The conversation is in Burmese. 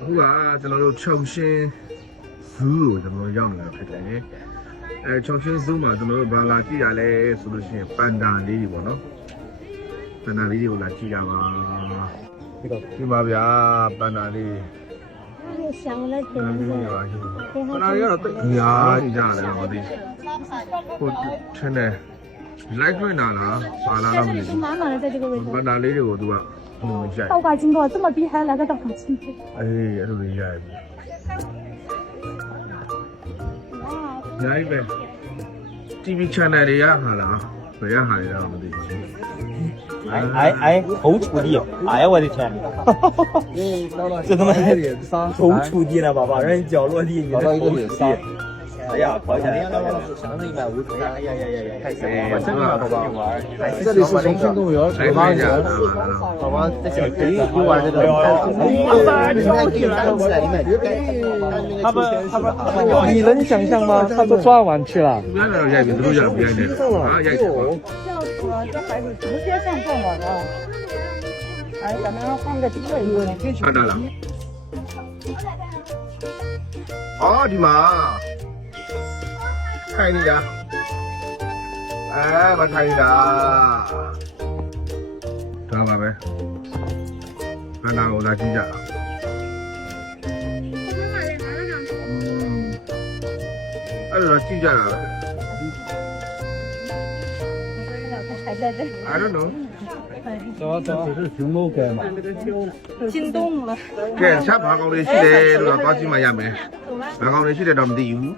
အခုကကျွန်တော်တို့ချုံရှင်းဇူးကိုကျွန်တော်ရောက်နေတာဖြစ်တယ်ချုံရှင်းဇူးမှာကျွန်တော်တို့ဘာလာကြည့်ရလဲဆိုလို့ရှိရင်ပန်ဒါလေးတွေပေါ့နော်ပန်ဒါလေးတွေကိုလာကြည့်ရပါဒီပါဗျာပန်ဒါလေး香了，ပန်ဒါလေးကတော့တိတ်များနေကြတယ်ဟောဒီဟိုထင်းတယ်လိုက်တွေ့နာလားပါလာတော့မသိဘူး满满的在这个位置。 ပန်ဒါလေးတွေကိုသူကရိုက်倒挂经过这么低，还来个倒挂经过。 အေးအဲ့လိုလေးရိုက်ပြီနိုင်ပဲ TV channel တွေကဟာလားဘယ်ရဟာလဲတော့မသိဘူး哎，头锄地，哎呀我的天！这他妈头锄地了，爸爸，人脚落地，你这头锄地。哎呀，跑起来了！太神了！真的，宝宝。这里是重庆动物园，宝宝在小区就玩这个。你能想象吗？他都抓完去了。သူများတော့ရိုက်ပြီသူတို့ရိုက်ပြီးရိုက်တယ်ဟာရိုက်တယ်ပေါ့这样说，这孩子直接上饭碗了。哎，咱们换个机位。ဟုတ်တယ်လားအော်ဒီမှာထိုင်နေတာမထိုင်နေတာဒါပါပဲခန္ဓာကိုလာကြည့်ကြတာအဲ့လိုကြည့်ကြတာပဲI don't know 走，这是熊猫街嘛。心动了。ကဲချက်ဘာကောင်းလေးရှိတယ်လို့တော့ကြည့်မှရမယ်ဘာကောင်းလေးရှိတယ်တော့မသိဘူး